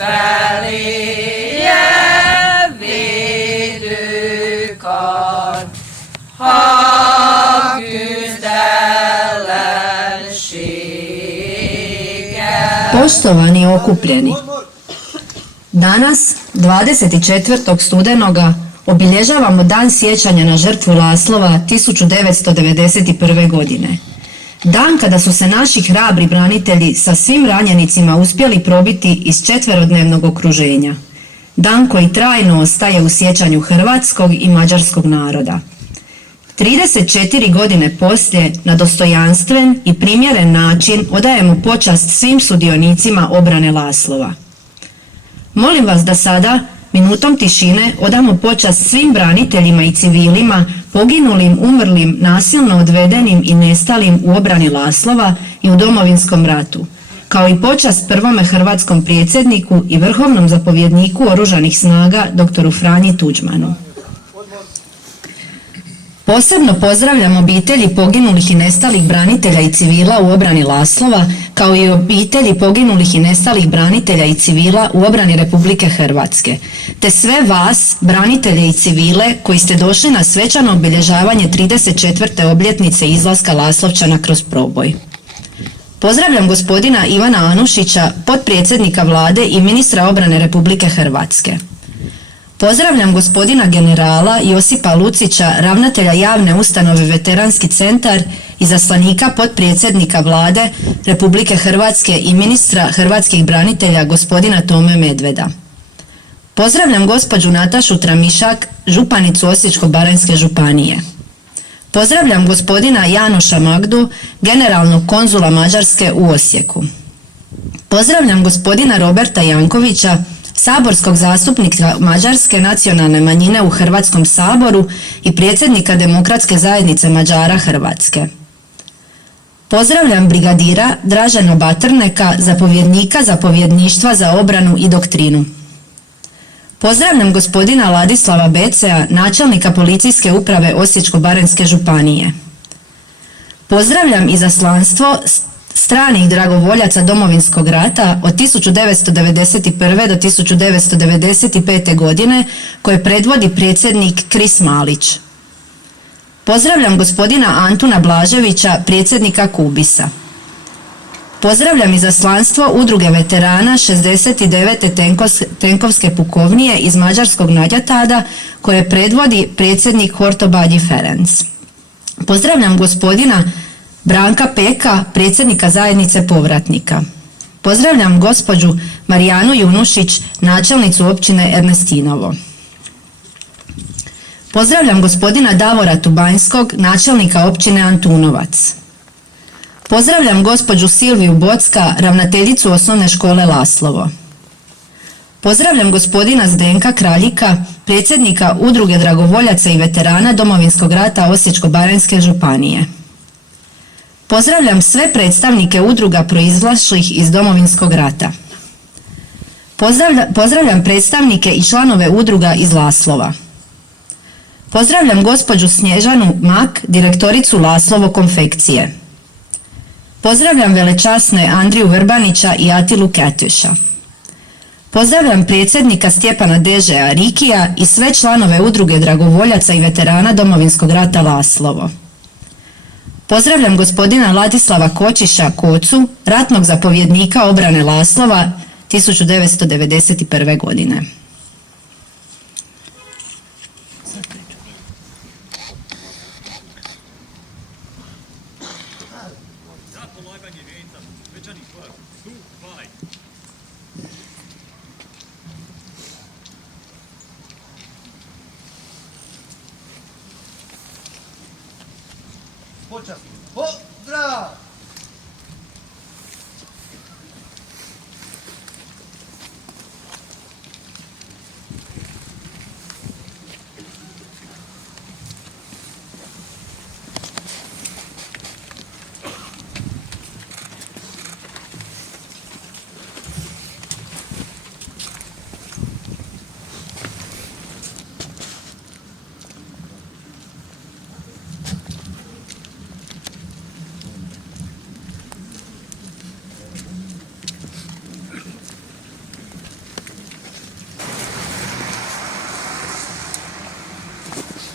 felé védőkar, ha küzd ellenséggel. Poštovani okupljeni, danas, 24. studenoga, obilježavamo Dan sjećanja na žrtvu Laslova 1991. godine. Dan kada su se naši hrabri branitelji sa svim ranjenicima uspjeli probiti iz četverodnevnog okruženja. Dan koji trajno ostaje u sjećanju hrvatskog i mađarskog naroda. 34 godine poslije, na dostojanstven i primjeren način odajemo počast svim sudionicima obrane Laslova. Molim vas da sada, minutom tišine, odamo počast svim braniteljima i civilima, poginulim, umrlim, nasilno odvedenim i nestalim u obrani Laslova i u Domovinskom ratu, kao i počast prvome hrvatskom predsjedniku i vrhovnom zapovjedniku Oružanih snaga dr. Franji Tuđmanu. Posebno pozdravljam obitelji poginulih i nestalih branitelja i civila u obrani Laslova, kao i obitelji poginulih i nestalih branitelja i civila u obrani Republike Hrvatske, te sve vas, branitelje i civile, koji ste došli na svečano obilježavanje 34. obljetnice izlaska Laslovčana kroz proboj. Pozdravljam gospodina Ivana Anušića, potpredsjednika Vlade i ministra obrane Republike Hrvatske. Pozdravljam gospodina generala Josipa Lucića, ravnatelja javne ustanove Veteranski centar, izaslanika potpredsjednika Vlade Republike Hrvatske i ministra hrvatskih branitelja gospodina Tome Medveda. Pozdravljam gospođu Natašu Tramišak, županicu Osječko-baranjske županije. Pozdravljam gospodina Janoša Magdu, generalnog konzula Mađarske u Osijeku. Pozdravljam gospodina Roberta Jankovića, saborskog zastupnika Mađarske nacionalne manjine u Hrvatskom saboru i predsjednika Demokratske zajednice Mađara Hrvatske. Pozdravljam brigadira Dražena Batrneka, zapovjednika zapovjedništva za obranu i doktrinu. Pozdravljam gospodina Ladislava Becea, načelnika policijske uprave Osječko-baranjske županije. Pozdravljam izaslanstvo stranih dragovoljaca Domovinskog rata od 1991. do 1995. godine koje predvodi predsjednik Kris Malić. Pozdravljam gospodina Antuna Blaževića, predsjednika Kubisa. Pozdravljam izaslanstvo Udruge veterana 69. tenkovske pukovnije iz mađarskog Nadjatada koje predvodi predsjednik Horto Badji Ferenc. Pozdravljam gospodina Branka Peka, predsjednika zajednice povratnika. Pozdravljam gospođu Marijanu Junušić, načelnicu općine Ernestinovo. Pozdravljam gospodina Davora Tubanjskog, načelnika općine Antunovac. Pozdravljam gospođu Silviju Bocka, ravnateljicu osnovne škole Laslovo. Pozdravljam gospodina Zdenka Kraljika, predsjednika Udruge dragovoljaca i veterana Domovinskog rata Osječko-baranjske županije. Pozdravljam sve predstavnike udruga proizlašlih iz Domovinskog rata. Pozdravljam predstavnike i članove udruga iz Laslova. Pozdravljam gospođu Snježanu Mak, direktoricu Laslovo konfekcije. Pozdravljam velečasne Andriju Vrbanića i Atilu Katjuša. Pozdravljam predsjednika Stjepana Dežeja Rikija i sve članove udruge dragovoljaca i veterana Domovinskog rata Laslovo. Pozdravljam gospodina Ladislava Kočiša Kocu, ratnog zapovjednika obrane Laslova 1991. godine. Počast. Pozdrav!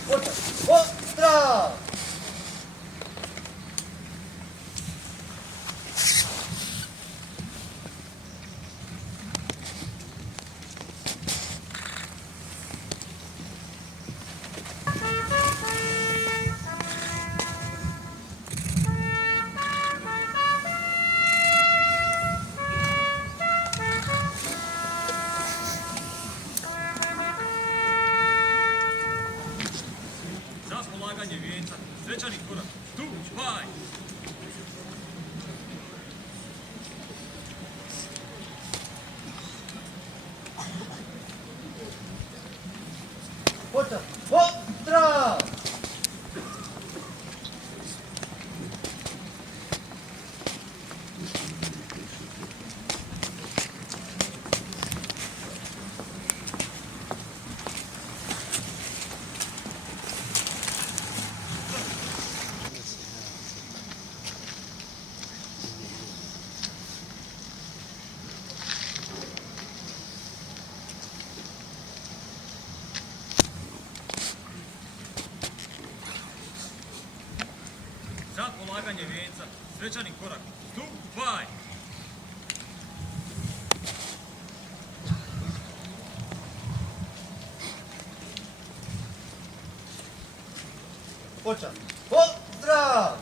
Ostra! Za polaganje vijenca, svečani korak, stupaj! Ostra! Za polaganje vijenca, svečani korak, stupaj! Ostra!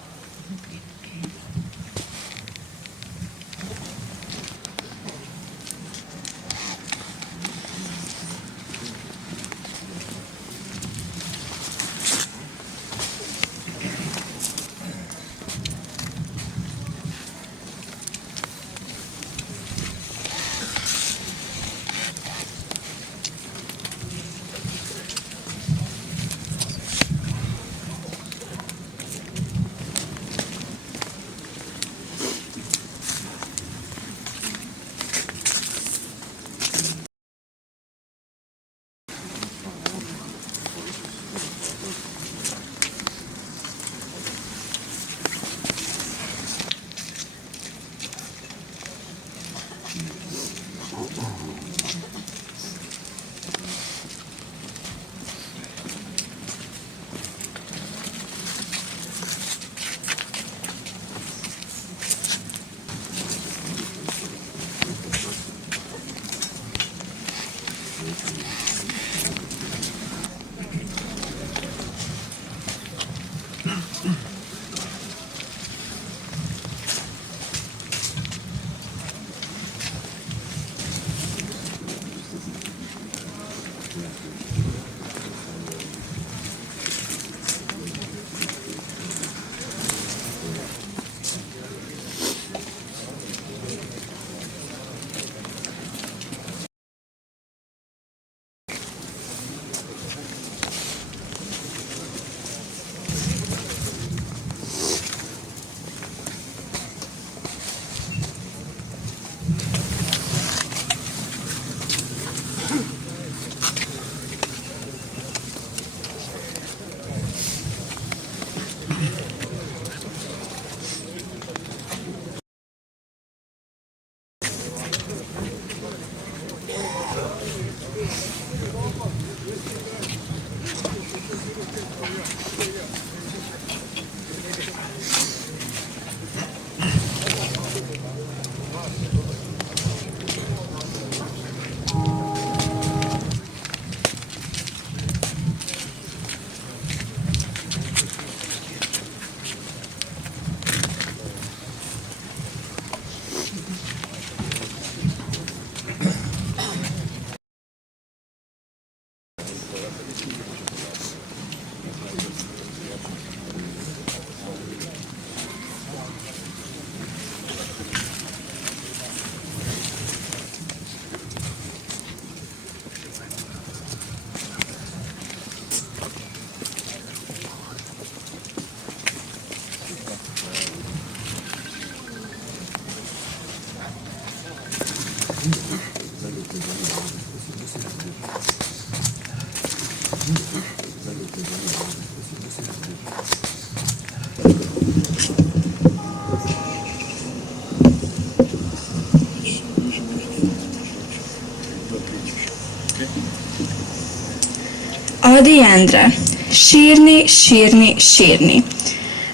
Odi Jandra, sírni.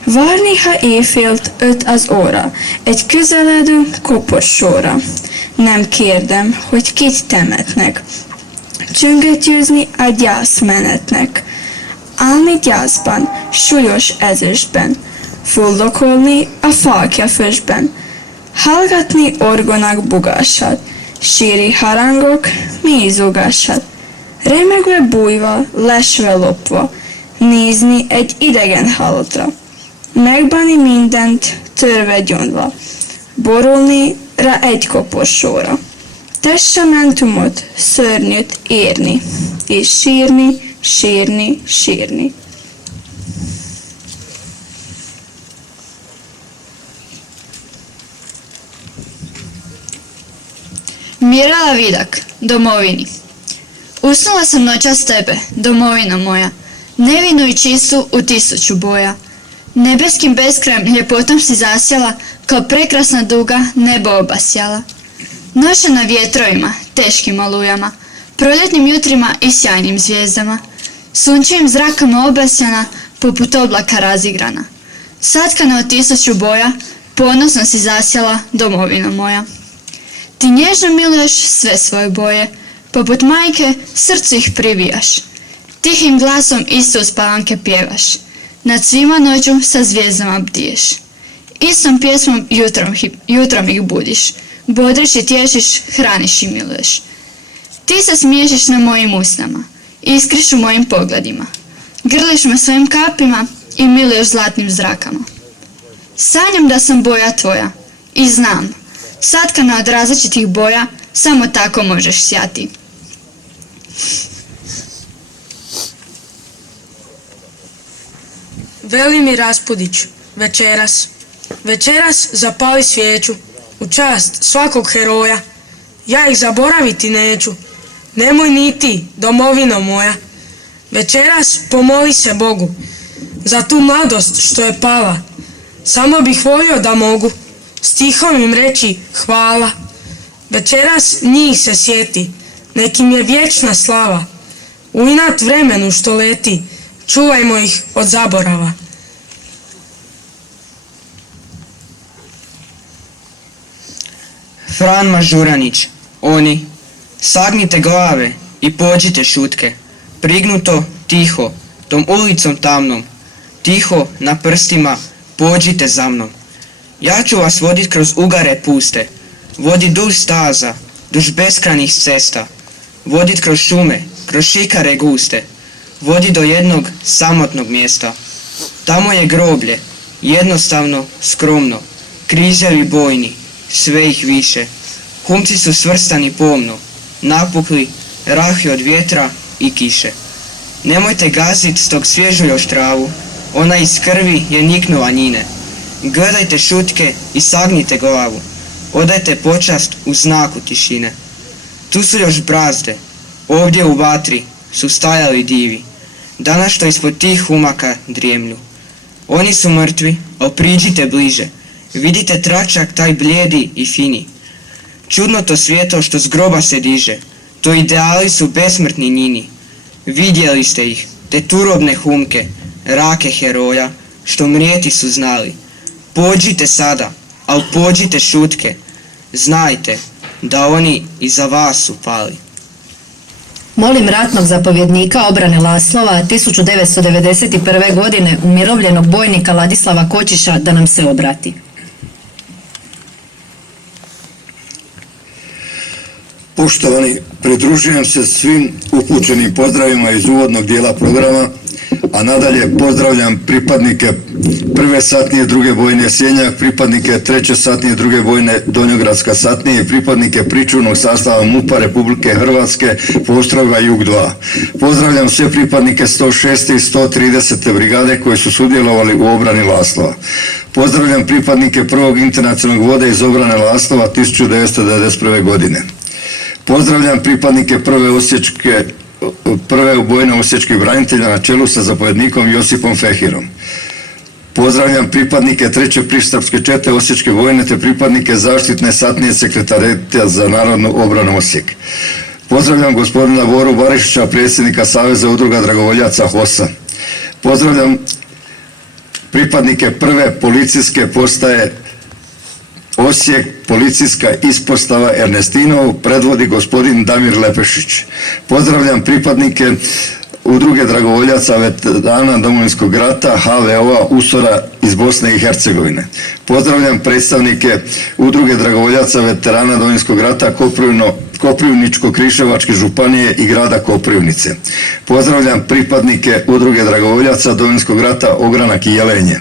Vár néha éjfélt 5 az óra, egy közeledő koporsóra. Nem kérdem, hogy kit temetnek. Csöngetjőzni a gyászmenetnek. Állni gyászban, súlyos ezüstben. Fuldokolni a falkafösben. Hallgatni orgonak bugását. Síri harangok mézogását. Remegve bújva, lesve lopva. Nézni egy idegen halottra. Megbánni mindent, törve gyonva. Borulni rá egy koporsóra. Testamentumot, szörnyűt érni, és sírni. Mirala Vidak, domovini. Usnula sam noćas tebe, domovino moja, nevinu i čistu u 1000 boja. Nebeskim beskrajem ljepotom si zasjala, kao prekrasna duga nebo obasjala. Nošena vjetrovima, teškim olujama, proljetnim jutrima i sjajnim zvijezdama, sunčevim zrakama obasjana, poput oblaka razigrana. Satkana od 1000 boja, ponosno si zasjala, domovino moja. Ti nježno miluješ sve svoje boje, poput majke srcu ih privijaš. Tihim glasom isto uspavanke pjevaš, nad svima noću sa zvijezdama bdiješ. Istom pjesmom jutrom ih budiš, bodriš i tješiš, hraniš i miluješ. Ti se smiješiš na mojim usnama, iskriš u mojim pogledima. Grliš me svojim kapima i miluješ zlatnim zrakama. Sanjam da sam boja tvoja i znam, satkana od različitih boja, samo tako možeš sjati. Velimir Raspudić, večeras zapali svijeću, u čast svakog heroja. Ja ih zaboraviti neću, nemoj ni ti, domovino moja. Večeras pomoli se Bogu, za tu mladost što je pala. Samo bih volio da mogu, stihom im reći hvala. Večeras njih se sjeti, nekim je vječna slava. U inat vremenu što leti, čuvajmo ih od zaborava. Fran Mažuranić, oni, sagnite glave i pođite šutke, prignuto, tiho, tom ulicom tamnom, tiho na prstima, pođite za mnom. Ja ću vas vodit kroz ugare puste, vodit duž staza, duž beskranih cesta, vodit kroz šume, kroz šikare guste, vodit do jednog samotnog mjesta. Tamo je groblje, jednostavno, skromno, križevi bojni, sve ih više. Humci su svrstani pomno, napukli, rahi od vjetra i kiše. Nemojte gazit s tog svježu još travu, ona iz krvi je niknula njine. Gledajte šutke i sagnite glavu, odajte počast u znaku tišine. Tu su još brazde, ovdje u vatri su stajali divi, danas što ispod tih humaka drijemlju. Oni su mrtvi, ali priđite bliže, vidite tračak taj blijedi i fini. Čudno to svjetlo što s groba se diže, to ideali su besmrtni njini. Vidjeli ste ih, te turobne humke, rake heroja, što mrijeti su znali. Pođite sada, al pođite šutke, znajte da oni iza vas su pali. Molim ratnog zapovjednika obrane Laslova 1991. godine umirovljenog bojnika Ladislava Kočiša da nam se obrati. Poštovani, pridružujem se svim upućenim pozdravima iz uvodnog dijela programa, a nadalje pozdravljam pripadnike 1. satnije 2. bojne Sjenjak, pripadnike 3. satnije 2. bojne Donjogradska satnije i pripadnike pričuvnog sastava MUP-a Republike Hrvatske postrojba Jug 2. Pozdravljam sve pripadnike 106. i 130. brigade koji su sudjelovali u obrani Laslova. Pozdravljam pripadnike 1. internacionalnog voda iz obrane Laslova 1991. godine. Pozdravljam pripadnike prve ubojne osječkih branitelja na čelu sa zapovjednikom Josipom Fehirom. Pozdravljam pripadnike 3. prištrapske čete Osječke vojne te pripadnike zaštitne satnije sekretarijata za narodnu obranu Osijek. Pozdravljam gospodina Boru Barišića, predsjednika Saveza udruga dragovoljaca HOS-a. Pozdravljam pripadnike prve policijske postaje Osijek, policijska ispostava Ernestinovo, predvodi gospodin Damir Lepešić. Pozdravljam pripadnike Udruge dragovoljaca veterana Domovinskog rata HVO-a Usora iz Bosne i Hercegovine. Pozdravljam predstavnike Udruge dragovoljaca veterana Domovinskog rata Koprivničko-Križevačke županije i grada Koprivnice. Pozdravljam pripadnike Udruge dragovoljaca Domovinskog rata Ogranak i Jelenje.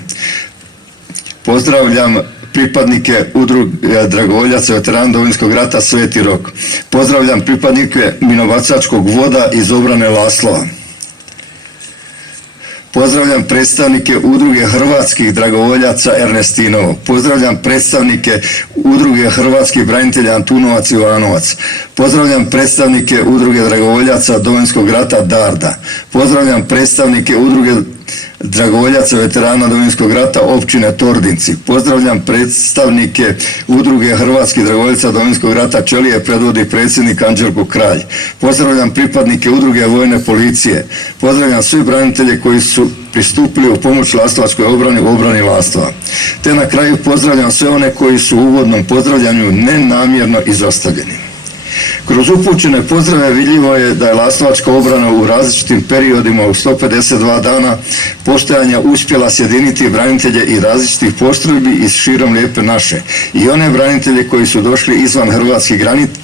Pozdravljam pripadnike Udruge dragovoljaca veterana Domovinskog rata Sveti Rok. Pozdravljam pripadnike minobacačkog voda iz obrane Laslova. Pozdravljam predstavnike Udruge hrvatskih dragovoljaca Ernestinovo. Pozdravljam predstavnike Udruge hrvatskih branitelja Antunovac i Ivanovac. Pozdravljam predstavnike Udruge dragovoljaca Domovinskog rata Darda. Pozdravljam predstavnike Udruge dragovoljaca veterana Domovinskog rata općine Tordinci. Pozdravljam predstavnike Udruge hrvatskih dragovoljaca Domovinskog rata Čelije, predvodi predsjednik Anđelko Kralj. Pozdravljam pripadnike Udruge vojne policije. Pozdravljam svi branitelje koji su pristupili u pomoć Lastovačkoj obrani u obrani Lastova. Te na kraju pozdravljam sve one koji su u uvodnom pozdravljanju nenamjerno izostavljeni. Kroz upućene pozdrave vidljivo je da je Lastovačka obrana u različitim periodima u 152 dana postojanja uspjela sjediniti branitelje i različitih postrojbi iz širom lijepe naše i one branitelje koji su došli izvan hrvatskih granica,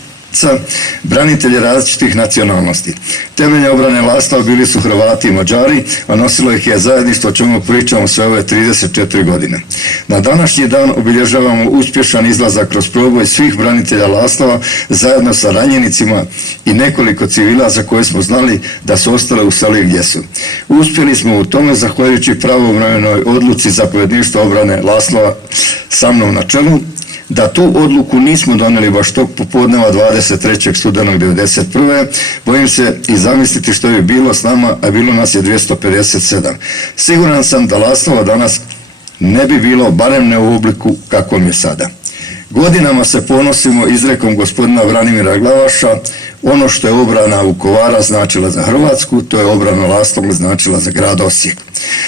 branitelje različitih nacionalnosti. Temelje obrane Lastova bili su Hrvati i Mađari, a nosilo ih je zajedništvo o čemu pričamo sve ove 34 godine. Na današnji dan obilježavamo uspješan izlazak kroz proboj svih branitelja Lastova zajedno sa ranjenicima i nekoliko civila za koje smo znali da su ostale u seli gdje su. Uspjeli smo u tome zahvaljujući pravovremenoj odluci zapovjedništva obrane Lastova sa mnom na čelu, da tu odluku nismo donijeli baš tog popodneva 23. studenog 1991. Bojim se i zamisliti što bi bilo s nama, a bilo nas je 257. Siguran sam da Lastova danas ne bi bilo, barem ne u obliku kakvom je sada. Godinama se ponosimo izrekom gospodina Branimira Glavaša, ono što je obrana Vukovara značila za Hrvatsku, to je obrana Lastova značila za grad Osijek.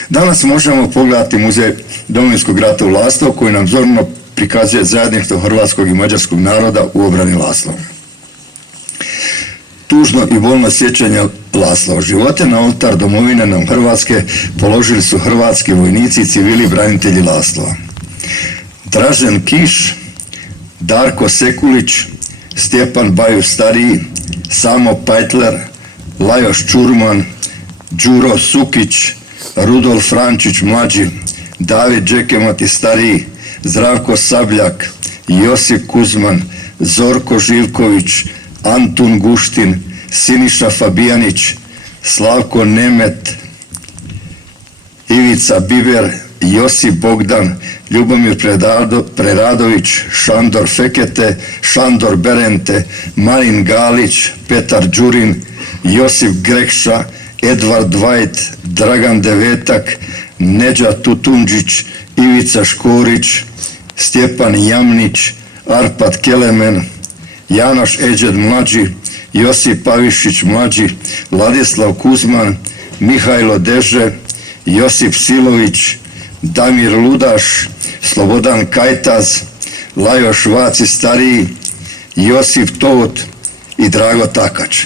Danas možemo pogledati muzej Domovinskog rata u Lastovu koji nam zorno prikazuje zajedništvo hrvatskog i mađarskog naroda u obrani Laslova. Tužno i bolno sjećanje Laslova. Živote na oltar domovine nam Hrvatske položili su hrvatski vojnici i civili branitelji Laslova. Dražen Kiš, Darko Sekulić, Stjepan Baju stariji, Samo Pajtler, Lajoš Čurman, Đuro Sukić, Rudolf Frančić mlađi, David Đekemati stariji, Zdravko Sabljak, Josip Kuzman, Zorko Živković, Antun Guštin, Siniša Fabijanić, Slavko Nemet, Ivica Biber, Josip Bogdan, Ljubomir Preradović, Šandor Fekete, Šandor Berente, Marin Galić, Petar Đurin, Josip Grekša, Edvard Vajt, Dragan Devetak, Neđa Tutunđić, Ivica Škorić, Stjepan Jamnić, Arpad Kelemen, Janoš Eđed mlađi, Josip Pavišić mlađi, Ladislav Kuzman, Mihajlo Deže, Josip Silović, Damir Ludaš, Slobodan Kajtaz, Lajoš Vaci stariji, Josip Tot i Drago Takač.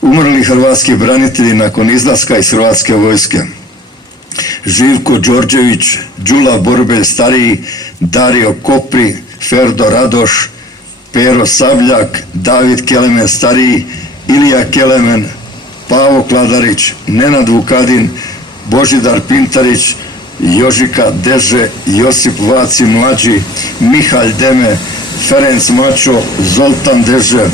Umrli hrvatski branitelji nakon izlaska iz Hrvatske vojske: Živko Đorđević, Đula Borbelj stariji, Dario Kopri, Ferdo Radoš, Pero Sabljak, David Kelemen stariji, Ilija Kelemen, Pavo Kladarić, Nenad Vukadin, Božidar Pintarić, Jožika Deže, Josip Vaci mlađi, Mihalj Deme, Ferenc Mačo, Zoltan Deže,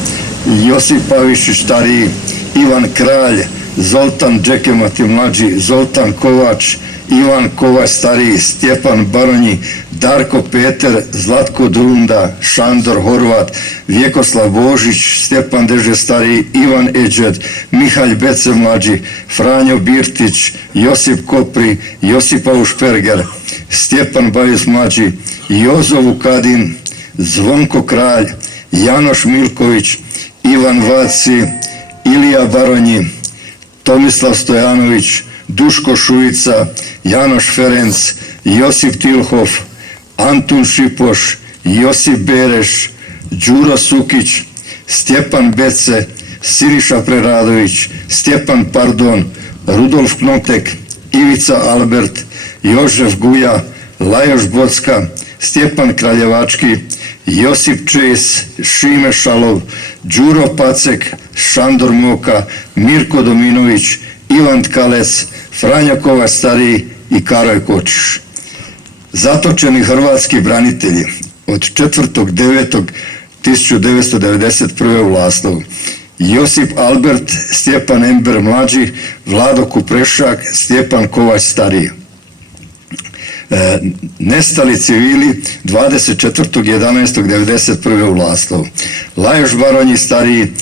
Josip Pavišić stariji, Ivan Kralj, Zoltan Đekemati mlađi, Zoltan Kovač, Ivan Kovač stariji, Stjepan Baronji, Darko Peter, Zlatko Drunda, Šandor Horvat, Vjekoslav Božić, Stjepan Deže stariji, Ivan Eđed, Mihalj Bece mlađi, Franjo Birtić, Josip Kopri, Josip Aušperger, Stjepan Bajus mlađi, Jozo Vukadin, Zvonko Kralj, Janoš Milković, Ivan Vaci, Ilija Baronji, Tomislav Stojanović, Duško Šuica, Janoš Ferenc, Josip Tilhof, Antun Šipoš, Josip Bereš, Đuro Sukić, Stjepan Bece, Siriša Preradović, Stjepan Pardon, Rudolf Knotek, Ivica Albert, Jožef Guja, Lajoš Bocka, Stjepan Kraljevački, Josip Čes, Šime Šalov, Đuro Pacek, Šandor Moka, Mirko Dominović, Ivan Tkalec, Franjo Kovač Stariji i Karoj Kočiš. Zatočeni hrvatski branitelji od 4.9.1991. u Laslovu: Josip Albert, Stjepan Ember mlađi, Vlado Kuprešak, Stjepan Kovač Stariji. Nestali civili 24.11.1991. u Laslovu: Lajoš Baronji Stariji,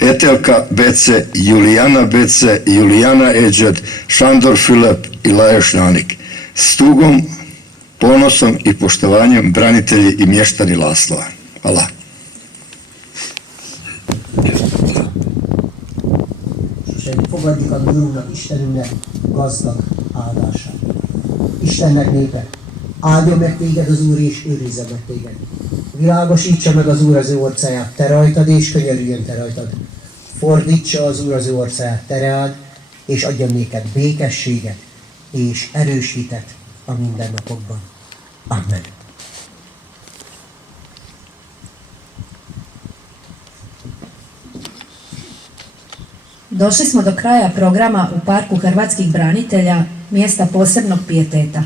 Etelka Bece, Julijana Bece, Julijana Eđed, Šandor Filip i Lajoš Nanik. S tugom, ponosom i poštovanjem branitelji i mještani Laslova. Hvala. Fogadjuk a mi Úrnak, Istenünknek gazdag áldását. Istennek népe, áldjon meg téged az Úr, és őrizze meg téged. Világosítsa meg az Úr az ő orcáját te rajtad, és könyörüljön te rajtad. Fordítsa az Úr az ő orcáját te reád, és adjon néked békességet, és erősítet a mindennapokban. Amen. Došli smo do kraja programa u Parku hrvatskih branitelja, mjesta posebnog pijeteta.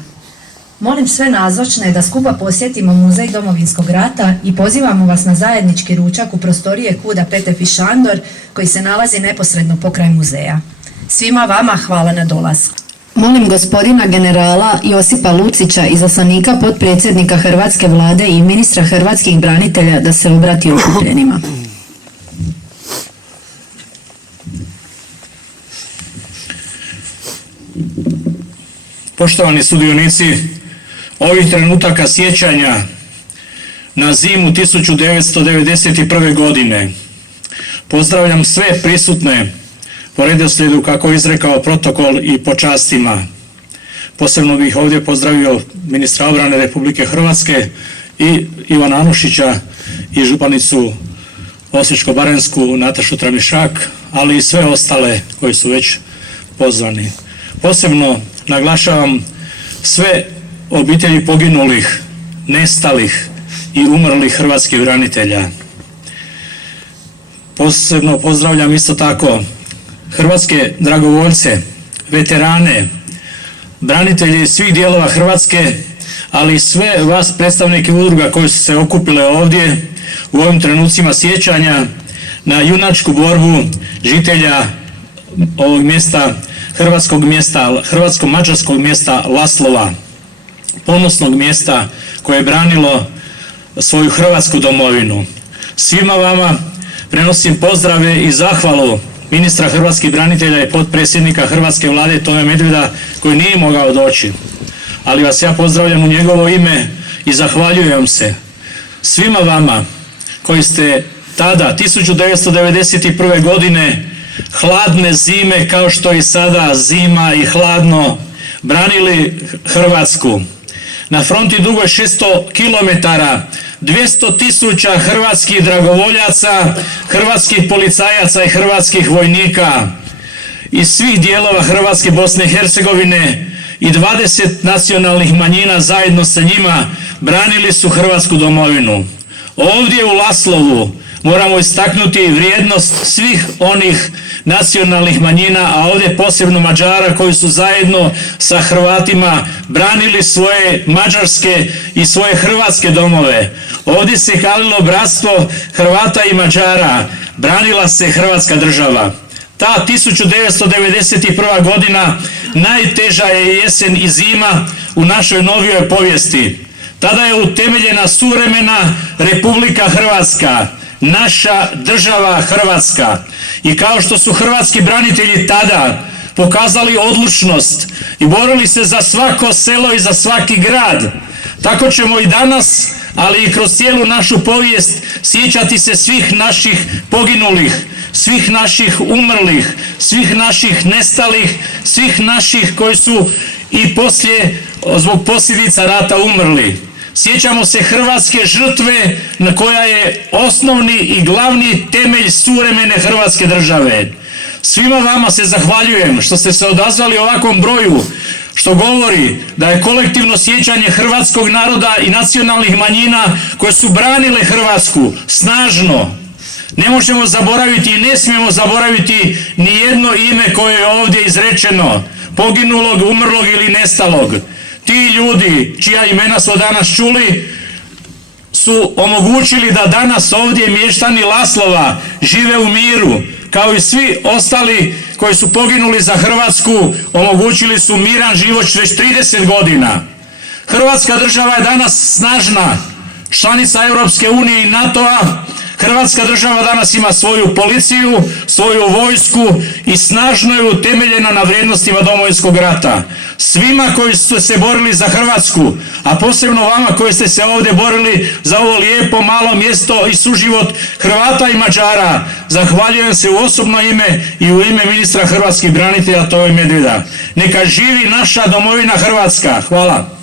Molim sve nazočne da skupa posjetimo Muzej Domovinskog rata i pozivamo vas na zajednički ručak u prostorije Kuda Petef i Šandor, koji se nalazi neposredno pokraj muzeja. Svima vama hvala na dolasku. Molim gospodina generala Josipa Lucića, izaslanika potpredsjednika Hrvatske vlade i ministra hrvatskih branitelja, da se obrati okupljenima. Poštovani sudionici, ovih trenutaka sjećanja na zimu 1991. godine, pozdravljam sve prisutne po redoslijedu kako je izrekao protokol i po častima. Posebno bih ovdje pozdravio ministra obrane Republike Hrvatske i Ivana Anušića i županicu Osječko-baranjsku Natašu Tramišak, ali i sve ostale koji su već pozvani. Posebno naglašavam sve obitelji poginulih, nestalih i umrlih hrvatskih branitelja. Posebno pozdravljam isto tako hrvatske dragovoljce, veterane, branitelje svih dijelova Hrvatske, ali i sve vas predstavnike udruga koji su se okupile ovdje u ovim trenucima sjećanja na junačku borbu žitelja ovog mjesta, hrvatsko-mađarskog mjesta Laslova, ponosnog mjesta koje je branilo svoju hrvatsku domovinu. Svima vama prenosim pozdrave i zahvalu ministra hrvatskih branitelja i potpredsjednika Hrvatske vlade Tome Medveda, koji nije mogao doći. Ali vas ja pozdravljam u njegovo ime i zahvaljujem se svima vama koji ste tada, 1991. godine, hladne zime, kao što i sada zima i hladno, branili Hrvatsku. Na fronti dugoj 600 km, 200.000 hrvatskih dragovoljaca, hrvatskih policajaca i hrvatskih vojnika iz svih dijelova Hrvatske, Bosne i Hercegovine i 20 nacionalnih manjina zajedno sa njima branili su Hrvatsku domovinu. Ovdje u Laslovu moramo istaknuti vrijednost svih onih nacionalnih manjina, a ovdje posebno Mađara koji su zajedno sa Hrvatima branili svoje mađarske i svoje hrvatske domove. Ovdje se kalilo bratstvo Hrvata i Mađara, branila se Hrvatska država. Ta 1991. godina najteža je jesen i zima u našoj novijoj povijesti. Tada je utemeljena suvremena Republika Hrvatska, naša država Hrvatska. I kao što su hrvatski branitelji tada pokazali odlučnost i borili se za svako selo i za svaki grad, tako ćemo i danas, ali i kroz cijelu našu povijest sjećati se svih naših poginulih, svih naših umrlih, svih naših nestalih, svih naših koji su i poslije zbog posljedica rata umrli. Sjećamo se hrvatske žrtve na koja je osnovni i glavni temelj suvremene hrvatske države. Svima vama se zahvaljujem što ste se odazvali ovakvom broju, što govori da je kolektivno sjećanje hrvatskog naroda i nacionalnih manjina koje su branile Hrvatsku snažno. Ne možemo zaboraviti i ne smijemo zaboraviti ni jedno ime koje je ovdje izrečeno, poginulog, umrlog ili nestalog. Ti ljudi, čija imena smo danas čuli, su omogućili da danas ovdje mještani Laslova žive u miru, kao i svi ostali koji su poginuli za Hrvatsku, omogućili su miran život već 30 godina. Hrvatska država je danas snažna, članica Europske unije i NATO-a. Hrvatska država danas ima svoju policiju, svoju vojsku i snažno je utemeljena na vrijednostima Domovinskog rata. Svima koji su se borili za Hrvatsku, a posebno vama koji ste se ovdje borili za ovo lijepo malo mjesto i suživot Hrvata i Mađara, zahvaljujem se u osobno ime i u ime ministra hrvatskih branitelja Tove Medveda. Neka živi naša domovina Hrvatska. Hvala.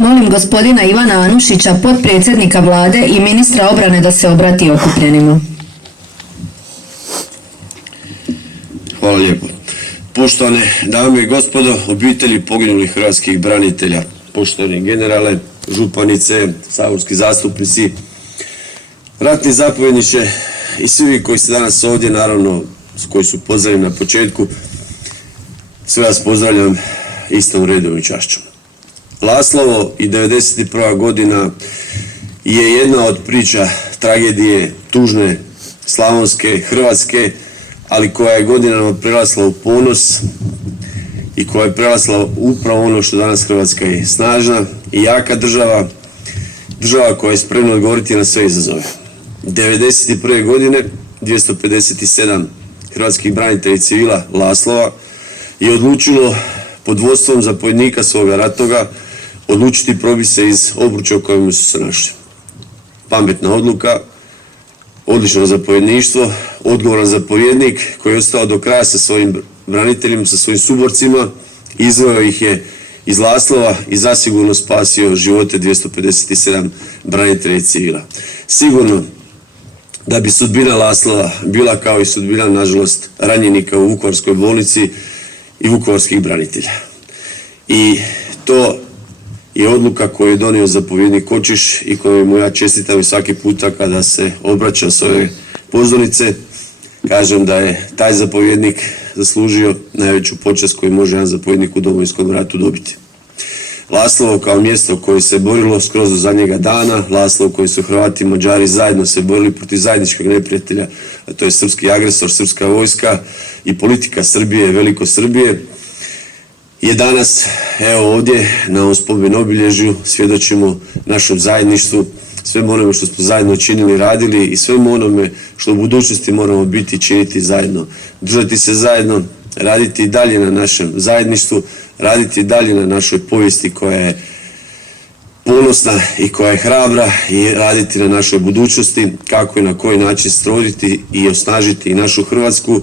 Molim gospodina Ivana Anušića, potpredsjednika vlade i ministra obrane da se obrati okupljenima. Hvala lijepo. Poštovane dame i gospodo, obitelji poginulih hrvatskih branitelja, poštovani generale, županice, saborski zastupnici, ratni zapovjedniče i svi vi koji ste danas ovdje, naravno koji su pozdravljeni na početku, sve vas pozdravljam istom redom i čašćom. Laslovo i 91. godina je jedna od priča tragedije tužne slavonske Hrvatske, ali koja je godinama prerasla u ponos i koja je prerasla upravo ono što danas Hrvatska je, snažna i jaka država, država koja je spremna odgovoriti na sve izazove. 91. godine 257 hrvatskih branitelja i civila Laslova je odlučilo pod vodstvom zapovjednika svoga ratnoga odlučiti probiti se iz obručja u kojem su se našli. Pametna odluka, odlično zapovjedništvo, odgovoran zapovjednik koji je ostao do kraja sa svojim braniteljima, sa svojim suborcima, izveo ih je iz Laslova i zasigurno spasio živote 257 branitelja i civila. Sigurno da bi sudbina Laslova bila kao i sudbina, nažalost, ranjenika u Vukovarskoj bolnici i vukovarskih branitelja. I to je odluka koju je donio zapovjednik Kočiš i koju mu ja čestitam i svaki puta kada se obraća s ove pozornice. Kažem da je taj zapovjednik zaslužio najveću počast koju može jedan zapovjednik u Domovinskom ratu dobiti. Laslovo kao mjesto koje se borilo skroz do zadnjega dana, Laslovo koji su Hrvati i Mađari zajedno se borili protiv zajedničkog neprijatelja, a to je srpski agresor, srpska vojska i politika Srbije, veliko Srbije, je danas, evo ovdje, na ovom spomen obilježju svjedočimo našem zajedništvu, svemu onome što smo zajedno činili, radili i svemu onome što u budućnosti moramo biti i činiti zajedno. Držati se zajedno, raditi i dalje na našem zajedništvu, raditi i dalje na našoj povijesti koja je ponosna i koja je hrabra i raditi na našoj budućnosti, kako i na koji način stvoriti i osnažiti i našu Hrvatsku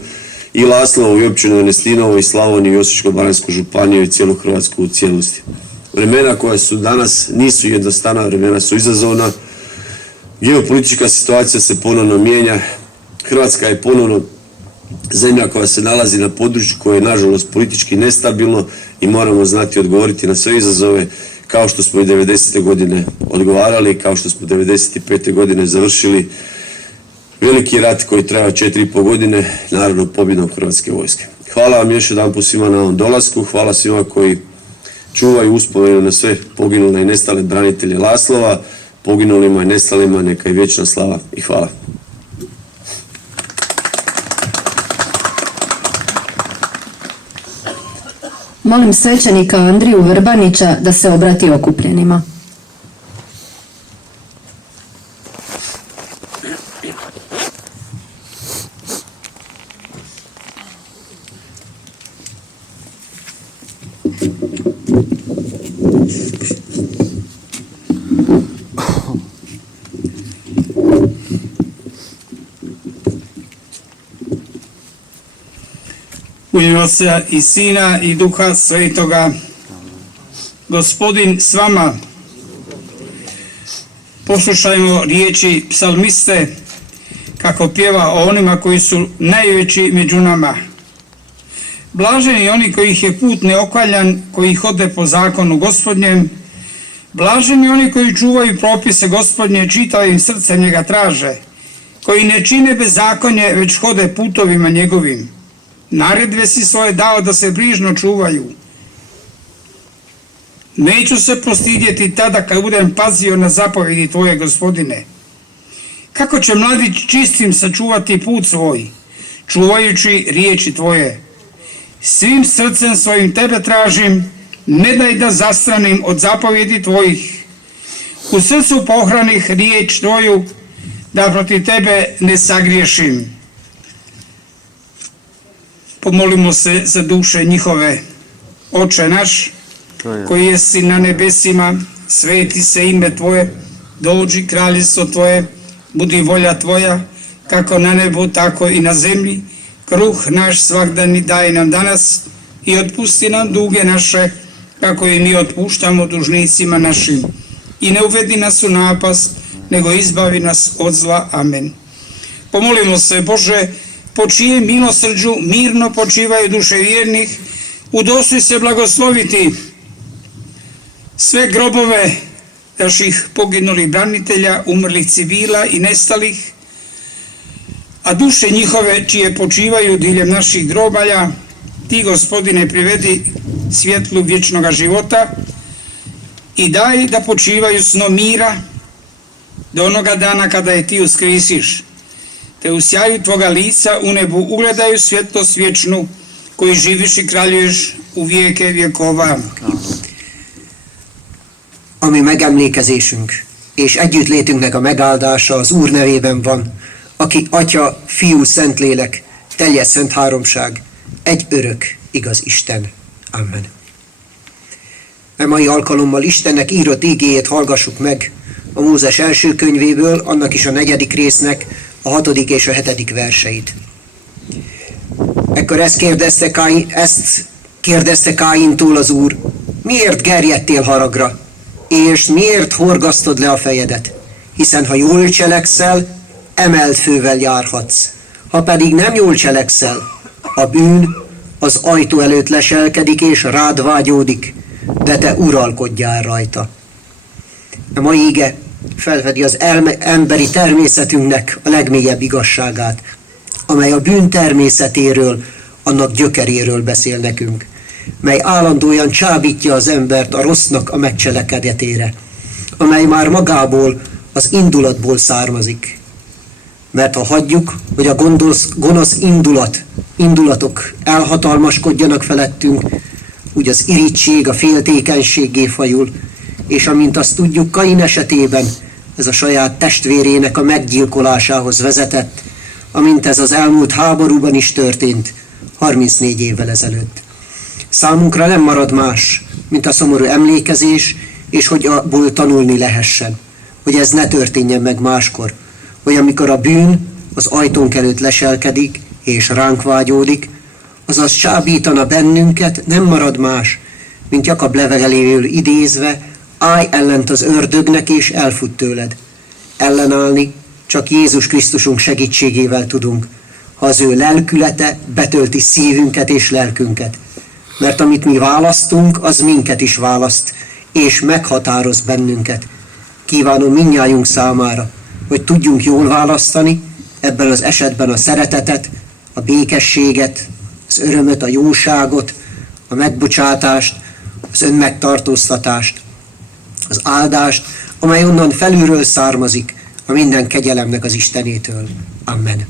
i Laslovo i općinu Ernestinovo i Slavoniju i Osječko-baranjsku županiju i cijelu Hrvatsku u cijelosti. Vremena koja su danas nisu jednostavna, vremena su izazovna, geopolitička situacija se ponovno mijenja, Hrvatska je ponovno zemlja koja se nalazi na području koje je nažalost politički nestabilno i moramo znati odgovoriti na sve izazove kao što smo i 90. godine odgovarali, kao što smo 95. godine završili veliki rat koji traja 4,5 godine, naravno pobjedom Hrvatske vojske. Hvala vam još jedanput svima na ovom dolasku, hvala svima koji čuvaju uspomenu na sve poginule i nestale branitelje Laslova, poginulima i nestalima neka je vječna slava i hvala. Molim svećenika Andriju Vrbanića da se obrati okupljenima. U ime Oca i Sina i Duha Svetoga. Gospodin s vama. Poslušajmo riječi psalmiste kako pjeva o onima koji su najveći među nama. Blaženi oni kojih je put neokaljan, koji hode po zakonu Gospodnjem. Blaženi oni koji čuvaju propise Gospodnje, čitavim srce njega traže, koji ne čine bezakonje, već hode putovima njegovim. Naredbe si svoje dao da se brižno čuvaju. Neću se postidjeti tada kad budem pazio na zapovjedi tvoje, Gospodine. Kako će mladić čistim sačuvati put svoj, čuvajući riječi tvoje? Svim srcem svojim tebe tražim, ne daj da zastranim od zapovjedi tvojih. U srcu pohranih riječ tvoju, da protiv tebe ne sagriješim. Pomolimo se za duše njihove. Oče naš, koji jesi na nebesima, sveti se ime tvoje, dođi kraljevstvo tvoje, budi volja tvoja, kako na nebu, tako i na zemlji. Kruh naš svakdani daj nam danas i otpusti nam duge naše, kako i mi otpuštamo dužnicima našim. I ne uvedi nas u napast, nego izbavi nas od zla. Amen. Pomolimo se, Bože, po čijem milosrđu mirno počivaju duše vjernih, udostuj se blagosloviti sve grobove naših poginulih branitelja, umrlih civila i nestalih, a duše njihove čije počivaju diljem naših grobalja, ti, Gospodine, privedi svjetlu vječnoga života i daj da počivaju snom mira do onoga dana kada je ti uskrisiš, te u sjaju tvoga lica u nebu ugledaju svjetlost vječnu, koji živiš i kraljuješ u vijeke vjekova. Ami megemlékezésünk és együttlétünknek a megáldása az Úr nevében van, aki Atya, Fiú, Szentlélek, teljes szent háromság, egy örök, igaz Isten. Amen. E mai alkalommal Istennek írott ígéjét hallgassuk meg a Mózes első könyvéből, annak is a 4. résznek a 6. és a 7. verseit. Ekkor ezt kérdezte Káintól az Úr: miért gerjedtél haragra, és miért horgasztod le a fejedet? Hiszen ha jól cselekszel, emelt fővel járhatsz. Ha pedig nem jól cselekszel, a bűn az ajtó előtt leselkedik és rád vágyódik, de te uralkodjál rajta. A mai ige felfedi az emberi természetünknek a legmélyebb igazságát, amely a bűn természetéről, annak gyökeréről beszél nekünk, mely állandóan csábítja az embert a rossznak a megcselekedetére, amely már magából, az indulatból származik. Mert ha hagyjuk, hogy a gonosz indulatok elhatalmaskodjanak felettünk, úgy az irigység a féltékenységgé fajul, és amint azt tudjuk, Kain esetében ez a saját testvérének a meggyilkolásához vezetett, amint ez az elmúlt háborúban is történt, 34 évvel ezelőtt. Számunkra nem marad más, mint a szomorú emlékezés, és hogy abból tanulni lehessen, hogy ez ne történjen meg máskor, hogy amikor a bűn az ajtónk előtt leselkedik, és ránk vágyódik, azaz csábítana bennünket, nem marad más, mint Jakab leveléből idézve: állj ellent az ördögnek, és elfut tőled. Ellenállni csak Jézus Krisztusunk segítségével tudunk, ha az ő lelkülete betölti szívünket és lelkünket. Mert amit mi választunk, az minket is választ, és meghatároz bennünket. Kívánom mindnyájunk számára, hogy tudjunk jól választani, ebben az esetben a szeretetet, a békességet, az örömöt, a jóságot, a megbocsátást, az önmegtartóztatást, az áldást, amely onnan felülről származik, a minden kegyelemnek az Istenétől. Amen.